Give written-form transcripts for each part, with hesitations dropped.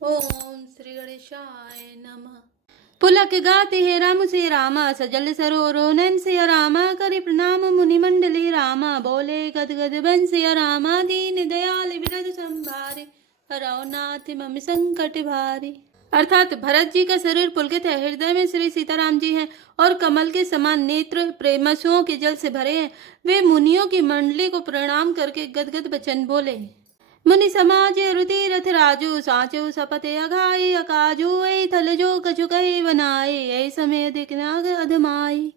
ओम श्री गणेशाय नमः। पुलक गाते हैं राम से रामा, सजल सरोरो नैन सिया रामा, करि प्रणाम मुनि मंडली रामा, बोले गद गद बन सिया रामा, दीन दयाल विरद संभारे, हरौ नाथ मम संकट भारी। अर्थात भरत जी का शरीर पुलकित है, हृदय में श्री सीताराम जी हैं और कमल के समान नेत्र प्रेमसुओं के जल से भरे हैं। वे मुनियों की मंडली को प्रणाम करके गदगद वचन बोले। मुनि समाज रुति रथ राजू, साचो सपते अघाई अकाजू, ऐ थल जो कछु कहे बनाए, ऐ समय अधिक नाग अधमाई।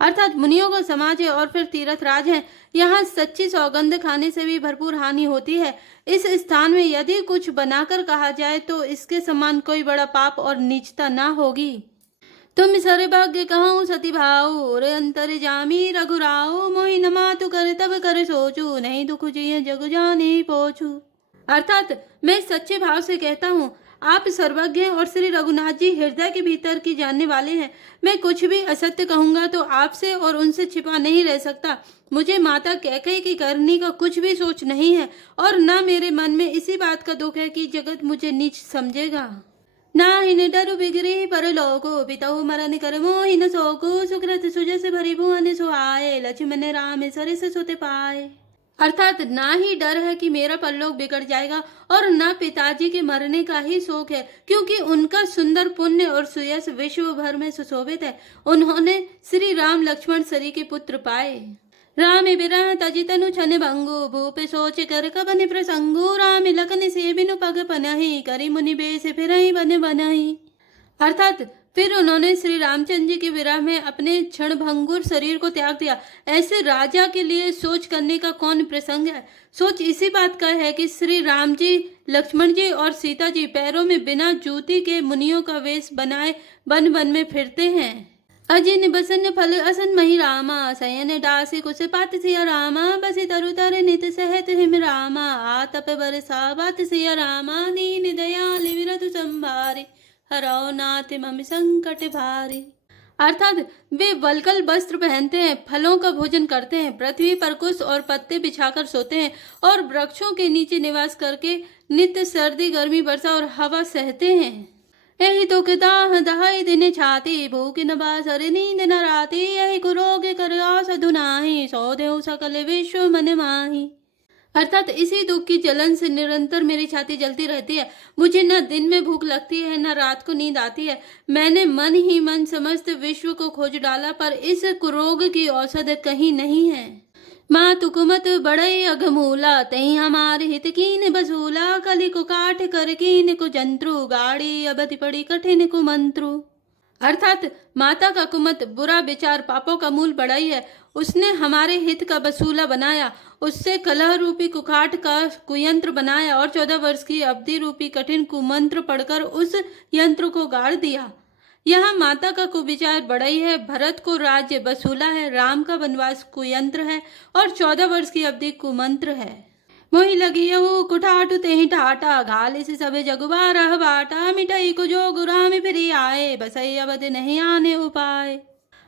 अर्थात मुनियों का समाज है और फिर तीर्थ राज है। यहाँ सच्ची सौगंध खाने से भी भरपूर हानि होती है। इस स्थान में यदि कुछ बनाकर कहा जाए तो इसके समान कोई बड़ा पाप और नीचता ना होगी। तुम सर्वभाग्य कहूँ सती भाऊ, रे अंतर जामी रघुराऊ, मोहि न मातु कर तब कर सोचू, नहीं दुख जिये जग जाने पोछू। अर्थात मैं सच्चे भाव से कहता हूँ, आप सर्वज्ञ हैं और श्री रघुनाथ जी हृदय के भीतर की जानने वाले हैं। मैं कुछ भी असत्य कहूंगा तो आपसे और उनसे छिपा नहीं रह सकता। मुझे माता कैकेयी की करनी का कुछ भी सोच नहीं है और न मेरे मन में इसी बात का दुख है कि जगत मुझे नीच समझेगा। नाहिन डरु बिगरी पर लोको, पितहु मरन कर मोहिन सोको, सुकृत सुजस भरी भुवन सुहाए, लक्ष्मण राम सरिस सुत पाए। अर्थात ना ही डर है कि मेरा परलोक बिगड़ जाएगा और न पिताजी के मरने का ही शोक है, क्योंकि उनका सुंदर पुण्य और सुयश विश्व भर में सुशोभित है। उन्होंने श्री राम लक्ष्मण सरी के पुत्र पाए। राम बिरह तजि तनु छन भंगु, भूप सोच कर कबन प्रसंगु, राम लखन से बिनु पग पनहि, करि मुनि बेस फिरहि बन बनहि। अर्थात फिर उन्होंने श्री रामचंद्र जी के विरह में अपने क्षण भंगुर शरीर को त्याग दिया। ऐसे राजा के लिए सोच करने का कौन प्रसंग है। सोच इसी बात का है कि श्री राम जी, लक्ष्मण जी और सीता जी पैरों में बिना जूती के मुनियों का वेश बनाए वन वन में फिरते हैं। अजिन बसन फल असन मही रामा, सयन डासी कुछ पात सिया रामा, बसी तरु तर नित सहत हिम रामा, आतप बरसा बात सिया रामा, दीन दयाल विरधु संभारे, हरौ नाथ मम संकट भारी। अर्थात वे वल्कल वस्त्र पहनते हैं, फलों का भोजन करते हैं, पृथ्वी पर कुश और पत्ते बिछाकर सोते हैं और वृक्षों के नीचे निवास करके नित्य सर्दी गर्मी वर्षा और हवा सहते हैं। यही तो दाह दहाई दिन छाती, भूख न बासर नींद न राती, यही कुरोग कर साधु नाही, सो देव सकल विश्व मन माही। अर्थात इसी दुख की जलन से निरंतर मेरी छाती जलती रहती है। मुझे न दिन में भूख लगती है न रात को नींद आती है। मैंने मन ही मन समस्त विश्व को खोज डाला पर इस कुरोग की औषध कहीं नहीं है। माँ तुकुमत बड़े अघमूला, तही हमारे हित कीन बसूला, कली को काट कर कीन को जंत्रु, गाड़ी अबति पड़ी कठिन को मंत्रु। अर्थात माता का कुमत बुरा विचार पापों का मूल बढ़ाई है। उसने हमारे हित का बसूला बनाया, उससे कलह रूपी कुखाट का कुयंत्र बनाया और 14 वर्ष की अवधि रूपी कठिन कुमंत्र पढ़कर उस यंत्र को गाड़ दिया। यहाँ माता का कुविचार बढ़ई है, भरत को राज्य बसूला है, राम का वनवास कुयंत्र है और 14 वर्ष की अवधि कुमंत्र है। मोहि लगी यहू कुठाटु तेहि ठाटा, घाले से सबे जगुबा रह बाटा, मिठाई को जो गुरामी फिरी आए, बसई अवध नहीं आने उपाय।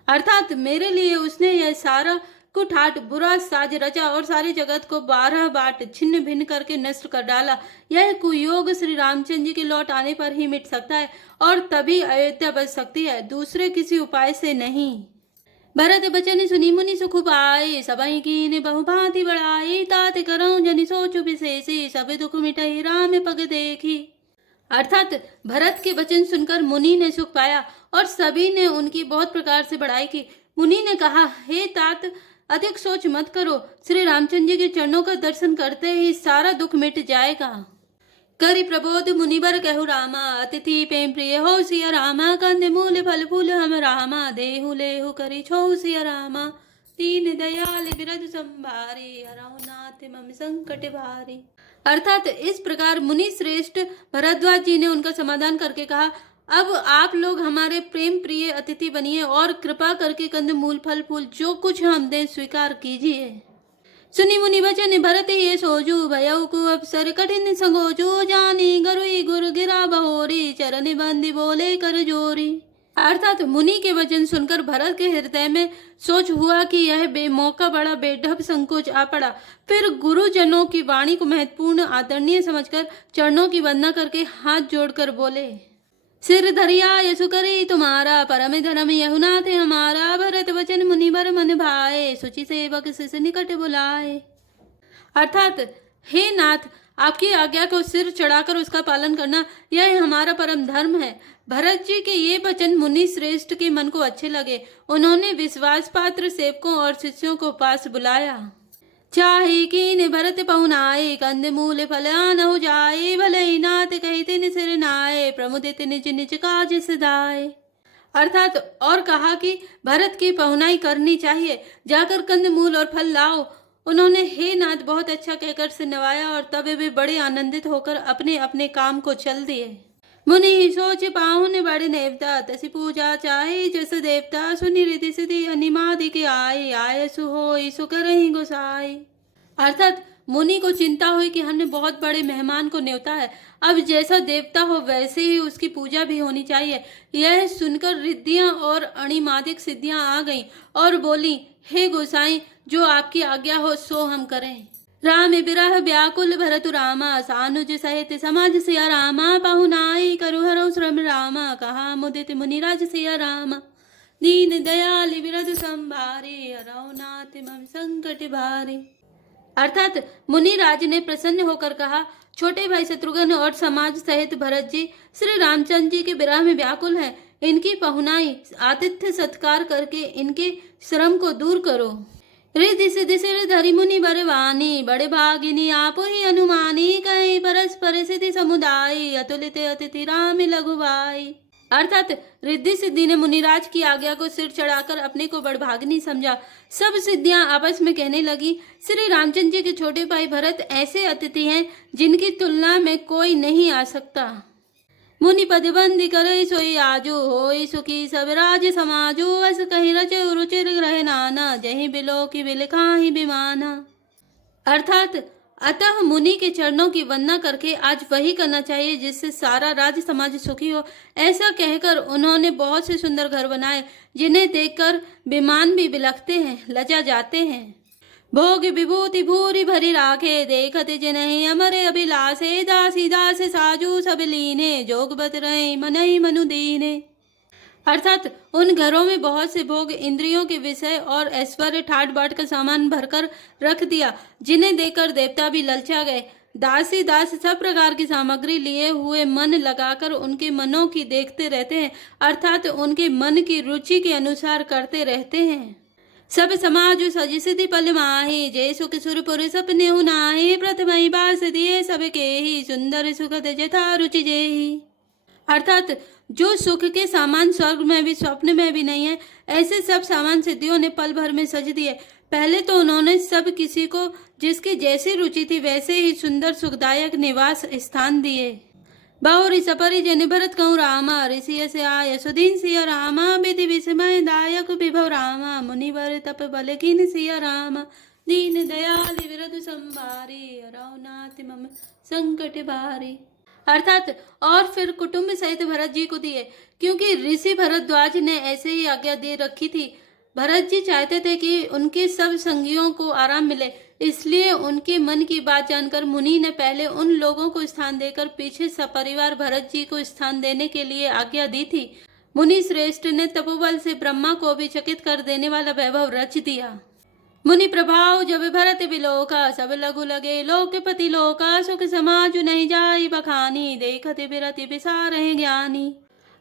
अर्थात मेरे लिए उसने यह सारा कुठाट बुरा साज रचा और सारे जगत को 12 बाट छिन्न भिन्न करके नष्ट कर डाला। यह कुयोग श्री रामचंद्र जी के लौट आने पर ही मिट सकता है और तभी अयोध्या बच सकती है, दूसरे किसी उपाय से नहीं। भरत बचन सुनी मुनि सुख पाए, सबई कीन बहु भांति बढ़ाई, तात करऊं जनि सोचु विशेषी, सब दुख मिटाई राम पग देखी। अर्थात भरत के वचन सुनकर मुनि ने सुख पाया और सभी ने उनकी बहुत प्रकार से बढ़ाई की। मुनि ने कहा, हे तात, अधिक सोच मत करो, श्री रामचंद्र जी के चरणों का दर्शन करते ही सारा दुख मिट जाएगा। करि प्रबोध मुनिवर कहु रामा, अतिथि प्रेम प्रिय हो सिया रामा, कंद मूल फल फूल हम रामा, देहु लेहु करि छो सिया रामा, दीन दयाल बिरध संभारे, हरौ नाथ मम संकट भारी। अर्थात इस प्रकार मुनि श्रेष्ठ भरद्वाज जी ने उनका समाधान करके कहा, अब आप लोग हमारे प्रेम प्रिय अतिथि बनिए और कृपा करके कंद मूल फल फूल जो कुछ हम दें स्वीकार कीजिए। सुनी मुनि वचन भरत ये सोजू, भयउ को अवसर कठिन संगोजू, जानी गरुई गुर गिरा बहोरी, चरण बंदी बोले कर जोरी। अर्थात मुनि के वचन सुनकर भरत के हृदय में सोच हुआ कि यह बेमौका बड़ा बेढब संकोच आ पड़ा। फिर गुरुजनों की वाणी को महत्वपूर्ण आदरणीय समझकर चरणों की वंदना करके हाथ जोड़कर बोले, सिर धरिया यसु करी तुम्हारा, परम धर्म यहु नाथ हमारा। भरत वचन मुनि बर मन भाए, सुचि सेवक शिष निकट बुलाए। अर्थात हे नाथ, आपकी आज्ञा को सिर चढ़ाकर उसका पालन करना यह हमारा परम धर्म है। भरत जी के ये वचन मुनि श्रेष्ठ के मन को अच्छे लगे। उन्होंने विश्वास पात्र सेवकों और शिष्यों को पास बुलाया। चाहे कीन भरत पहुनाए, कंद मूल फल न जाए, भले नाथ कहते नि सिर नाए, प्रमुदित निज निज काज सदाए। अर्थात और कहा कि भरत की पहुनाई करनी चाहिए, जाकर कंद मूल और फल लाओ। उन्होंने हे नाथ बहुत अच्छा कहकर से नवाया और तब वे बड़े आनंदित होकर अपने अपने काम को चल दिए। मुनि ही सोच पाहुन बड़े नेवता, तसी पूजा चाहे जस देवता, सुनि रिधि सिद्धि अनिमादि के आए, आय सुहोई सु करहि गोसाई। अर्थात मुनि को चिंता हुई कि हमने बहुत बड़े मेहमान को न्योता है, अब जैसा देवता हो वैसे ही उसकी पूजा भी होनी चाहिए। यह सुनकर रिद्धियां और अणिमादिक सिद्धियां आ गईं और बोली, हे गोसाई, जो आपकी आज्ञा हो सो हम करें। राम बिरह व्याकुल भरतु रामा, सानुज सहित समाज सिया रामा, पाहुनाई करु हरौ श्रम रामा, कहा मुदित मुनिराज सिया रामा, दीन दयाल विरध संभारे, हरौ नाथ मम संकट भारे। अर्थात मुनिराज ने प्रसन्न होकर कहा, छोटे भाई शत्रुघ्न और समाज सहित भरत जी श्री रामचंद्र जी के विरह में व्याकुल हैं। इनकी पहुनाई आतिथ्य सत्कार करके इनके श्रम को दूर करो। रिधि सिद्धि सिर धरि मुनि बरवानी, बड़े भागिनी आप ही अनुमानी, कहीं परस्पर सिद्धि समुदाय, अतुलित अतिथि राम लघुबाई। अर्थात रिद्धि सिद्धि ने मुनिराज की आज्ञा को सिर चढ़ाकर अपने को बड़भागिनी समझा। सब सिद्धियां आपस में कहने लगी, श्री रामचंद्र जी के छोटे भाई भरत ऐसे अतिथि हैं जिनकी तुलना में कोई नहीं आ सकता। मुनि पद बंदी करे सोई आजो, होई सुखी सब राज समाजो, अस कहीं रचे रुचिर ग्रह नाना, जही बिलो की बिलखाही बिमाना। अर्थात अतः मुनि के चरणों की वंदना करके आज वही करना चाहिए जिससे सारा राज समाज सुखी हो। ऐसा कहकर उन्होंने बहुत से सुंदर घर बनाए, जिन्हें देखकर विमान भी बिलखते हैं, लजा जाते हैं। भोग विभूति भूरी भरी राखे, देखत जिन्हें अमरे अभिलाषे, दासी दास साजू सब लीने, जोगबत रहे मनहि मनु दीने। अर्थात उन घरों में बहुत से भोग, इंद्रियों के विषय और ऐश्वर्य ठाट बाट का सामान भरकर रख दिया, जिन्हें देखकर देवता भी ललचा गए। दासी दास सब प्रकार की सामग्री लिए हुए मन लगाकर उनके मनों की देखते रहते हैं, अर्थात उनके मन की रुचि के अनुसार करते रहते हैं। सब समाज सज सिद्धि पल माही, जय सुख सुरपुर सपने नाहि, प्रथम ही बास दिए सबके ही, सुंदर सुखद जथा रुचि जेहि। अर्थात जो सुख के सामान स्वर्ग में भी स्वप्न में भी नहीं है, ऐसे सब सामान सिद्धियों ने पल भर में सज दिए। पहले तो उन्होंने सब किसी को जिसकी जैसी रुचि थी वैसे ही सुंदर सुखदायक निवास स्थान दिए। बहुरी सपरि जन भरत कहूँ रामा, ऋषि से आय सुदीन सिया रामा, विधि विस्मय दायक विभव रामा, मुनिवर तप बल कीन सिया रामा, दीन दयाल विरध संभारे, हरौ नाथ मम संकट भारे। अर्थात और फिर कुटुंब सहित भरत जी को दिए, क्योंकि ऋषि भरद्वाज ने ऐसे ही आज्ञा दे रखी थी। भरत जी चाहते थे कि उनके सब संगियों को आराम मिले, इसलिए उनके मन की बात जानकर मुनि ने पहले उन लोगों को स्थान देकर पीछे सपरिवार भरत जी को स्थान देने के लिए आज्ञा दी थी। मुनि श्रेष्ठ ने तपोबल से ब्रह्मा को भी चकित कर देने वाला वैभव रच दिया। मुनि प्रभाव जब भरत बिलोका, सब लघु लगे लोकपति लोका, सुख समाज नहीं जाई बखानी, देखत बिरति बिसारहि ज्ञानी।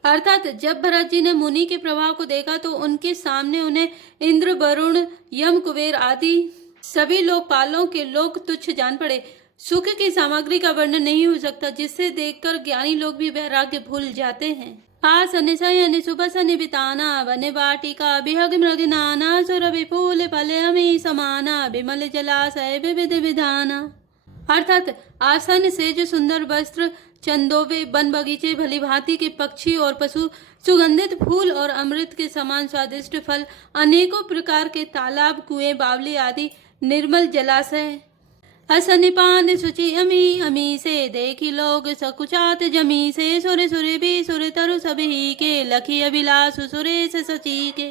अर्थात जब भरत जी ने मुनि के प्रभाव को देखा तो उनके सामने उन्हें इंद्र वरुण यम कुबेर आदि सभी लोकपालों के लोग तुच्छ जान पड़े। सुख की सामग्री का वर्णन नहीं हो सकता, जिससे देखकर ज्ञानी लोग भी वैराग्य भूल जाते हैं। आसन शयन सुबसन बिताना, वन वाटिका बिहग मृग नाना, सुर विपुल फल अमी समाना, विमल जलाशय विविध विधाना। अर्थात आसन से जो सुंदर वस्त्र, चंदोवे, वन बगीचे, भली भांति के पक्षी और पशु, सुगंधित फूल और अमृत के समान स्वादिष्ट फल, अनेकों प्रकार के तालाब, कुएं, बावली आदि, निर्मल जलाशय, असनिपान सुचि अमी अमी से देखी लोग सकुचात जमी से सुर सुर भी सुर तरु सभी के लखी अभिलाष सुरेश सची के।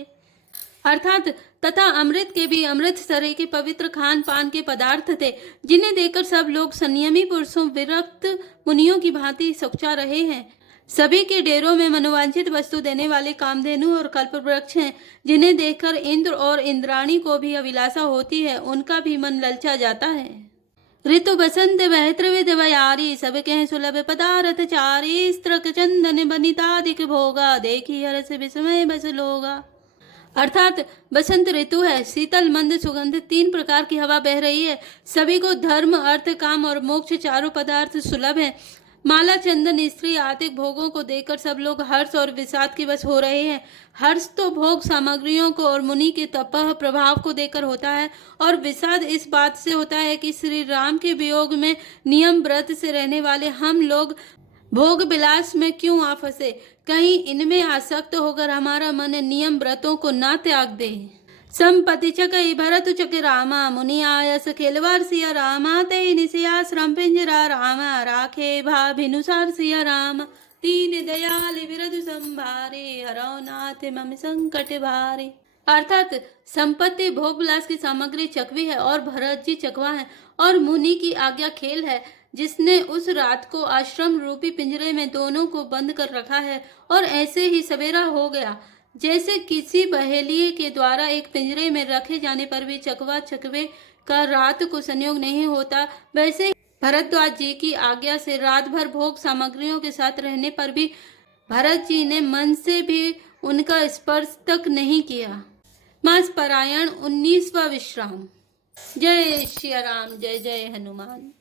अर्थात तथा अमृत के भी अमृत तरह के पवित्र खान पान के पदार्थ थे, जिन्हें देखकर सब लोग संयमी पुरुषों विरक्त मुनियों की भांति सकुचा रहे हैं। सभी के डेरों में मनोवांछित वस्तु देने वाले कामधेनु और कल्प वृक्ष हैं, जिन्हें देखकर इंद्र और इंद्राणी को भी अभिलाषा होती है, उनका भी मन ललचा जाता है। ऋतु बसंत वह विध वयारी सब कह सुलभ पदार्थ चारी स्त्रक चंदन बनितादिक भोगा देखी हरस विस्मय बस लोगा। अर्थात बसंत ऋतु है, शीतल मंद सुगंध 3 प्रकार की हवा बह रही है। सभी को धर्म अर्थ काम और मोक्ष चारों पदार्थ सुलभ है। माला चंदन स्त्री आर्थिक भोगों को देखकर सब लोग हर्ष और विषाद की वश हो रहे हैं। हर्ष तो भोग सामग्रियों को और मुनि के तपह प्रभाव को देखकर होता है, और विषाद इस बात से होता है कि श्री राम के वियोग में नियम व्रत से रहने वाले हम लोग भोग विलास में क्यों आ फंसे। कहीं इनमें आसक्त होकर हमारा मन नियम व्रतों को ना त्याग दे। संपति चकई भरत चक रामा मुनि आयस खेलवार सिया रामा ते निसिया श्रम पिंजरा रामा राखे भा भिनुसार सिया रामा तीन दयाल विरधु संभारे हरौ नाथ मम संकट भारे। अर्थात संपत्ति भोग विलास की सामग्री चकवी है और भरत जी चकवा है, और मुनि की आज्ञा खेल है, जिसने उस रात को आश्रम रूपी पिंजरे में दोनों को बंद कर रखा है। और ऐसे ही सवेरा हो गया। जैसे किसी बहेलिए के द्वारा एक पिंजरे में रखे जाने पर भी चकवा चकवे का रात को संयोग नहीं होता, वैसे भरद्वाज जी की आज्ञा से रात भर भोग सामग्रियों के साथ रहने पर भी भरत जी ने मन से भी उनका स्पर्श तक नहीं किया। मास पारायण 19वां विश्राम। जय श्री राम, जय जय हनुमान।